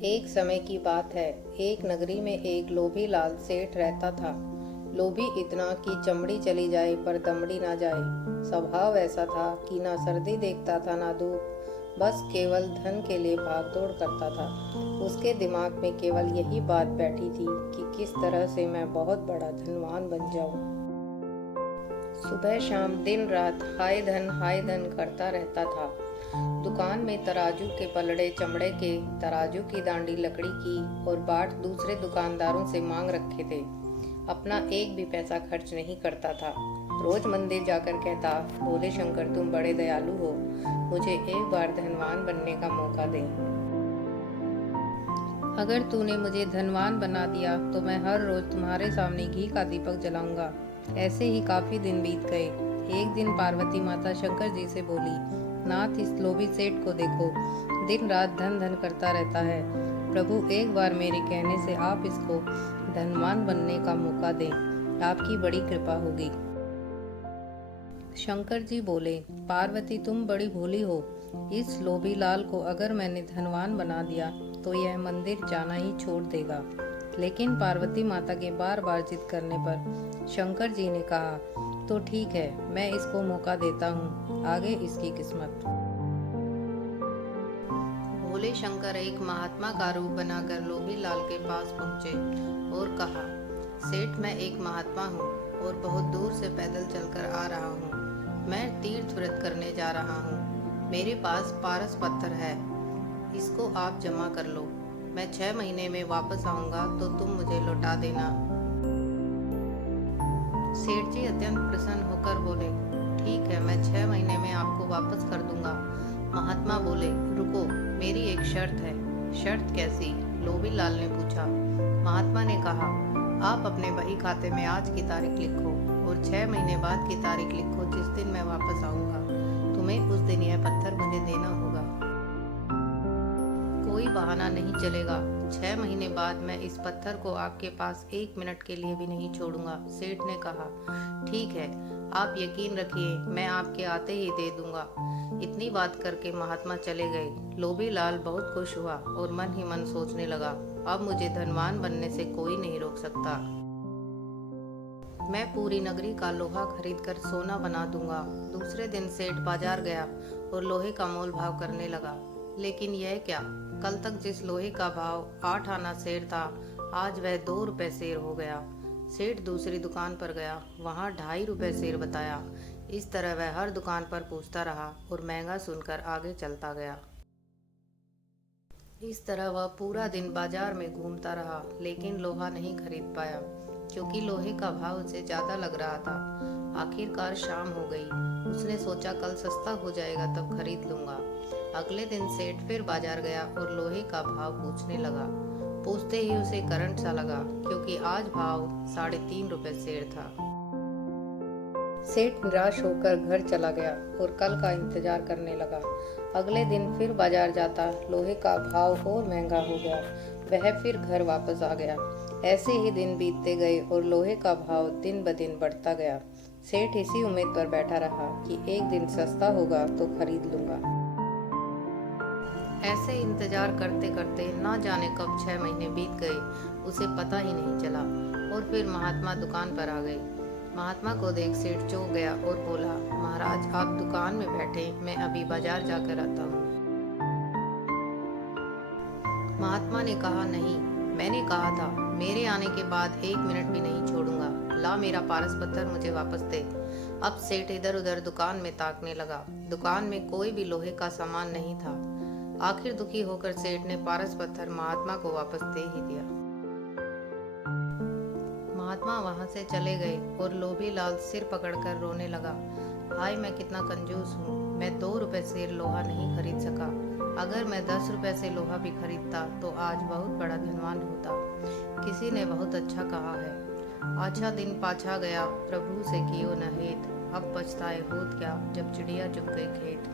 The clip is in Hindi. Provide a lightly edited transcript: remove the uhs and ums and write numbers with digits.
एक समय की बात है। एक नगरी में एक लोभी लाल सेठ रहता था। लोभी इतना कि चमड़ी चली जाए पर दमड़ी ना जाए। स्वभाव ऐसा था कि ना सर्दी देखता था ना धूप, बस केवल धन के लिए भाग दौड़ करता था। उसके दिमाग में केवल यही बात बैठी थी कि किस तरह से मैं बहुत बड़ा धनवान बन जाऊं। सुबह शाम दिन रात हाय धन करता रहता था। दुकान में तराजू के पलड़े चमड़े के, तराजू की दांडी लकड़ी की और बाट दूसरे दुकानदारों से मांग रखे थे। अपना एक भी पैसा खर्च नहीं करता था। रोज मंदिर जाकर कहता, भोले शंकर तुम बड़े दयालु हो, मुझे एक बार धनवान बनने का मौका दे। अगर तूने मुझे धनवान बना दिया तो मैं हर रोज तुम्हारे सामने घी का दीपक जलाऊंगा। ऐसे ही काफी दिन बीत गए। एक दिन पार्वती माता शंकर जी से बोली, नाथ इस लोभी सेठ को देखो, दिन रात धन धन करता रहता है। प्रभु एक बार मेरे कहने से आप इसको धनवान बनने का मौका दें, आपकी बड़ी कृपा होगी। शंकर जी बोले, पार्वती तुम बड़ी भोली हो। इस लोभी लाल को अगर मैंने धनवान बना दिया तो यह मंदिर जाना ही छोड़ देगा। लेकिन पार्वती माता के बार बार जिद करने पर शंकर जी ने कहा, तो ठीक है, मैं इसको मौका देता हूँ, आगे इसकी किस्मत। भोले शंकर एक महात्मा का रूप बनाकर लोभी लाल के पास पहुँचे और कहा, सेठ मैं एक महात्मा हूँ और बहुत दूर से पैदल चलकर आ रहा हूँ। मैं तीर्थ व्रत करने जा रहा हूँ। मेरे पास पारस पत्थर है, इसको आप जमा कर लो। मैं 6 महीने में वापस आऊंगा तो तुम मुझे लौटा देना। सेठ जी अत्यंत प्रसन्न होकर बोले, ठीक है, मैं 6 महीने में आपको वापस कर दूंगा। महात्मा बोले, रुको, मेरी एक शर्त है। शर्त कैसी? लोभी लाल ने पूछा। महात्मा ने कहा, आप अपने बही खाते में आज की तारीख लिखो और 6 महीने बाद की तारीख लिखो जिस दिन मैं वापस आऊंगा। तुम्हें उस दिन यह पत्थर मुझे देना होगा। कोई बहाना नहीं चलेगा। 6 महीने बाद मैं इस पत्थर को आपके पास 1 मिनट के लिए भी नहीं छोड़ूंगा। सेठ ने कहा, ठीक है, आप यकीन रखिए, मैं आपके आते ही दे दूंगा। इतनी बात करके महात्मा चले गए। लोभी लाल बहुत खुश हुआ और मन ही मन सोचने लगा, अब मुझे धनवान बनने से कोई नहीं रोक सकता। मैं पूरी नगरी का लोहा खरीद कर सोना बना दूंगा। दूसरे दिन सेठ बाजार गया और लोहे का मोल भाव करने लगा। लेकिन यह क्या, कल तक जिस लोहे का भाव 8 आना सेर था, आज वह 2 रुपए सेर हो गया। सेठ दूसरी दुकान पर गया, वहां 2.5 रुपए सेर बताया। इस तरह वह हर दुकान पर पूछता रहा और महंगा सुनकर आगे चलता गया। इस तरह वह पूरा दिन बाजार में घूमता रहा, लेकिन लोहा नहीं खरीद पाया क्योंकि लोहे का भाव उसे ज्यादा लग रहा था। आखिरकार शाम हो गई। उसने सोचा कल सस्ता हो जाएगा तब खरीद लूंगा। अगले दिन सेठ फिर बाजार गया और लोहे का भाव पूछने लगा। पूछते ही उसे करंट सा लगा क्योंकि आज भाव 3.5 रुपए सेर था। सेठ निराश होकर घर चला गया और कल का इंतजार करने लगा। अगले दिन फिर बाजार जाता, लोहे का भाव और महंगा हो गया। वह फिर घर वापस आ गया। ऐसे ही दिन बीतते गए और लोहे का भाव दिन ब दिन बढ़ता गया। सेठ इसी उम्मीद पर बैठा रहा कि एक दिन सस्ता होगा तो खरीद लूंगा। ऐसे इंतजार करते करते ना जाने कब 6 महीने बीत गए, उसे पता ही नहीं चला। और फिर महात्मा दुकान पर आ गए। महात्मा को देख सेठ चौंक गया और बोला, महाराज आप दुकान में बैठे, मैं अभी बाजार जाकर आता हूँ। महात्मा ने कहा, नहीं, मैंने कहा था मेरे आने के बाद 1 मिनट भी नहीं छोड़ूंगा। ला मेरा पारस पत्थर मुझे वापस दे। अब सेठ इधर उधर दुकान में ताकने लगा। दुकान में कोई भी लोहे का सामान नहीं था। आखिर दुखी होकर सेठ ने पारस पत्थर महात्मा को वापस दे ही दिया। महात्मा वहां से चले गए और लोभी लाल सिर पकड़कर रोने लगा। हाय मैं कितना कंजूस हूँ, मैं 2 रुपए सेर लोहा नहीं खरीद सका। अगर मैं 10 रुपए से लोहा भी खरीदता तो आज बहुत बड़ा धनवान होता। किसी ने बहुत अच्छा कहा है, अच्छा दिन पाछा गया, प्रभु से कियो न हेत, अब पछताए होत क्या, जब चिड़िया चुग गई खेत।